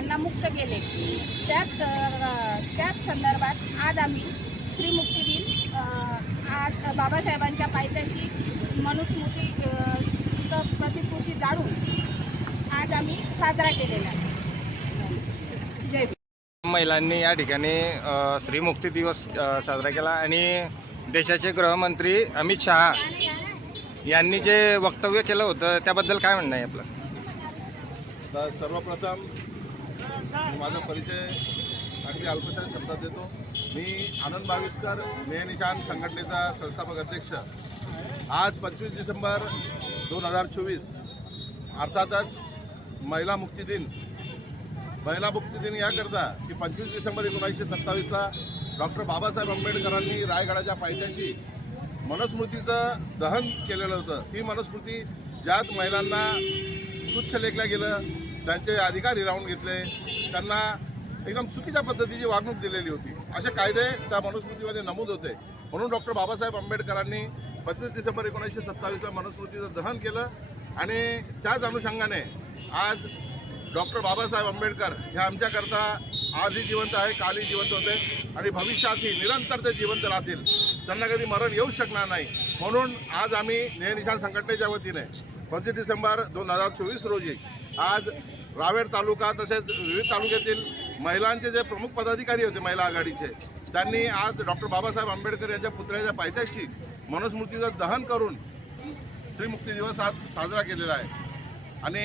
त्यांना मुक्त केले। त्याच संदर्भात आज आम्ही श्रीमुक्ती दिन आज बाबासाहेबांच्या पायथ्याशी मनुस्मृतीचं प्रतिकृती जाळून आज आम्ही साजरा केलेला आहे। जय भीम। महिलांनी या ठिकाणी श्रीमुक्ती दिवस साजरा केला आणि देशाचे गृहमंत्री अमित शहा यांनी जे वक्तव्य केलं होतं त्याबद्दल काय म्हणणं आहे आपलं? तर सर्वप्रथम माझा परिचय अगदी अल्पशा शब्दात देतो। मी आनंद बाविस्कर, नेह निशान संघटनेचा संस्थापक अध्यक्ष। आज 25 डिसेंबर 2024 अर्थातच महिला मुक्ती दिन। महिला मुक्ती दिन याकरता की 25 डिसेंबर 1927ला डॉक्टर बाबासाहेब आंबेडकरांनी रायगडाच्या पायथ्याशी मनुस्मृतीचं दहन केलेलं होतं। ही मनुस्मृती ज्यात महिलांना तुच्छ लेखलं गेलं, त्यांचे अधिकार हिरावून घेतले, त्यांना एकदम चुकीच्या पद्धतीची वागणूक दिलेली होती, असे कायदे त्या मनुस्मृतीमध्ये नमूद होते। म्हणून डॉक्टर बाबासाहेब आंबेडकरांनी 25 डिसेंबर 1927ला मनुस्मृतीचं दहन केलं आणि त्याच अनुषंगाने आज डॉक्टर बाबासाहेब आंबेडकर हे आमच्याकरता आजही जिवंत आहे, कालही जिवंत होते आणि भविष्यातही निरंतर ते जिवंत राहतील। त्यांना कधी मरण येऊ शकणार नाही। म्हणून आज आम्ही नेह निशान संघटनेच्या वतीने 25 डिसेंबर 2024 रोजी आज रावेर तालुका तसेच विविध तालुक्यातील महिलांचे जे प्रमुख पदाधिकारी होते महिला आघाडीचे, त्यांनी आज डॉक्टर बाबासाहेब आंबेडकर यांच्या पुतळ्याच्या पायथ्याशी मनुस्मृतीचं दहन करून श्रीमुक्ती दिवस आज साजरा केलेला आहे। आणि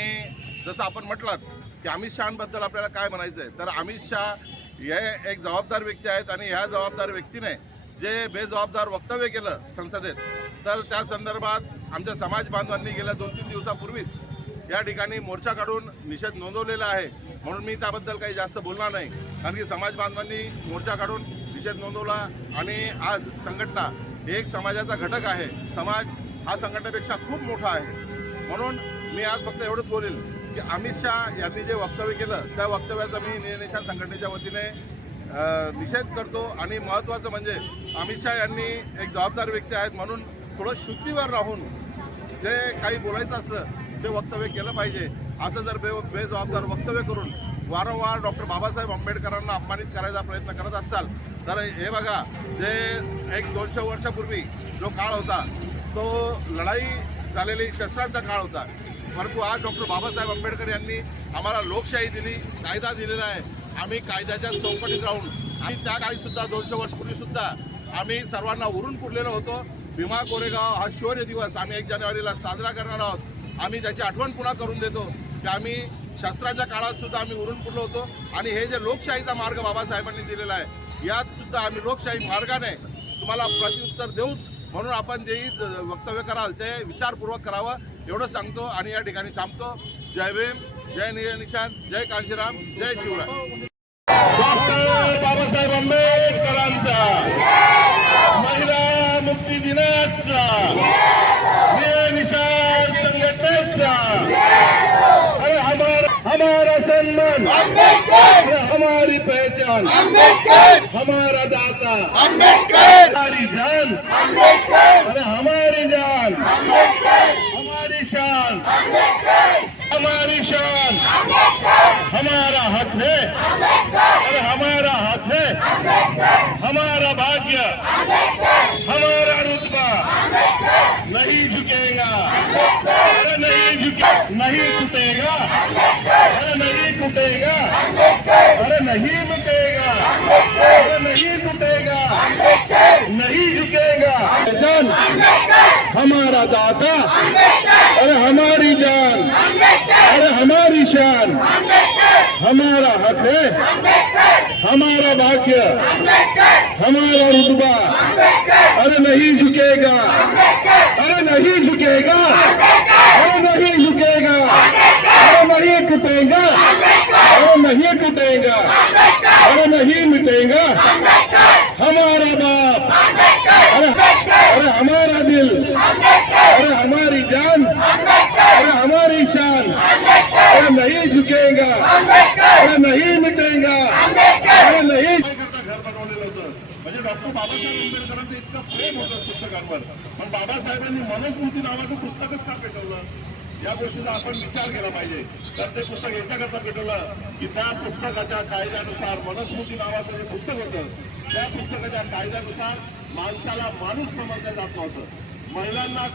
जसं आपण म्हटलात की अमित शहांबद्दल आपल्याला काय म्हणायचं आहे, तर अमित शहा हे एक जबाबदार व्यक्ती आहेत आणि ह्या जबाबदार व्यक्तीने जे बेजबाबदार वक्तव्य केलं संसदेत, तर त्या संदर्भात आमच्या समाज बांधवांनी गेल्या 2-3 दिवसापूर्वीच या ठिकाणी मोर्चा काढून निषेध नोंदवलेला आहे। म्हणून मी त्याबद्दल काही जास्त बोलणार नाही, कारण की समाज बांधवांनी मोर्चा काढून निषेध नोंदवला आणि आज संघटना एक समाजाचा घटक आहे। समाज हा संघटनेपेक्षा खूप मोठा आहे। म्हणून मी आज फक्त एवढंच बोलेल की अमित शहा यांनी जे वक्तव्य केलं त्या वक्तव्याचा मी नेह निशान संघटनेच्या वतीने निषेध करतो। आणि महत्त्वाचं म्हणजे अमित शहा यांनी एक जबाबदार व्यक्ती आहेत म्हणून थोडं शुद्धीवर राहून जे काही बोलायचं असलं ते वक्तव्य केलं पाहिजे। असं जर बेजबाबदार वक्तव्य करून वारंवार डॉक्टर बाबासाहेब आंबेडकरांना अपमानित करायचा प्रयत्न करत असाल तर हे बघा, जे एक 200 वर्षापूर्वी जो काळ होता तो लढाई झालेली शस्त्रांचा काळ होता, परंतु आज डॉक्टर बाबासाहेब आंबेडकर यांनी आम्हाला लोकशाही दिली, कायदा दिलेला आहे। आम्ही कायद्याच्या चौकटीत राहून आणि त्या काळी सुद्धा 200 वर्षापूर्वी सुद्धा आम्ही सर्वांना उरून पुरलेलो होतो। भीमा कोरेगाव हा शौर्य दिवस आम्ही 1 जानेवारीला साजरा करणार आहोत। आम्ही त्याची आठवण पुन्हा करून देतो की आम्ही शस्त्राच्या काळात सुद्धा आम्ही उरून पुरलो होतो आणि हे जे लोकशाहीचा मार्ग बाबासाहेबांनी दिलेला आहे यात सुद्धा आम्ही लोकशाही मार्गाने तुम्हाला प्रत्युत्तर देऊच। म्हणून आपण जेही वक्तव्य कराल ते विचारपूर्वक करावं एवढं सांगतो आणि या ठिकाणी थांबतो। जय भीम, जय नेह निशान, जय कांशीराम, जय शिवराय। डॉक्टर बाबासाहेब आंबेडकरांचा महिला मुक्ती दिनाचा नेह निशान संघटनेचा अरे हमारा सम्मान अरे हमारी पहचान हमारा दाता हमारी जान अरे हमारी जान हमारी शान हमारी शान हमारा हक है अरे हमारा हक है हमारा भाग्य हमारा रुतबा नहीं झुकेगा अरे नहीं टूटेगा अरे नहीं टूटेगा अरे नहीं मिटेगा अरे नहीं टूटेगा नहीं झुकेगा। जान हमारा दाता अरे हमारी जान अरे हमारी शान हमारा हक है हमारा भाग्य हमारा रुतबा अरे नहीं झुकेगा अरे नहीं झुकेगा अरे नहीं झुकेगा अरे नहीं टूटेगा अरे नहीं टूटेगा अरे नहीं मिटेगा। हमारा बाप अरे हमारा दिल अरे हमारी जान अरे हमारी शान अरे नहीं झुकेगा अरे नहीं मिटेगा अरे नहीं। घर बनवलेलं होतं म्हणजे डॉक्टर बाबासाहेब आंबेडकरांचं इतकं प्रेम होतं पुस्तकांवर, पण बाबासाहेबांनी मनुस्मृती नावाचं पुस्तकच का पेटवलं या गोष्टीचा आपण विचार केला पाहिजे. तर ते पुस्तक याच्याकरता भेटवलं की त्या पुस्तकाच्या कायद्यानुसार मनुस्मृती नावाचं जे पुस्तक होतं त्या पुस्तकाच्या कायद्यानुसार माणसाला माणूस समजलं जात नव्हतं. महिलांना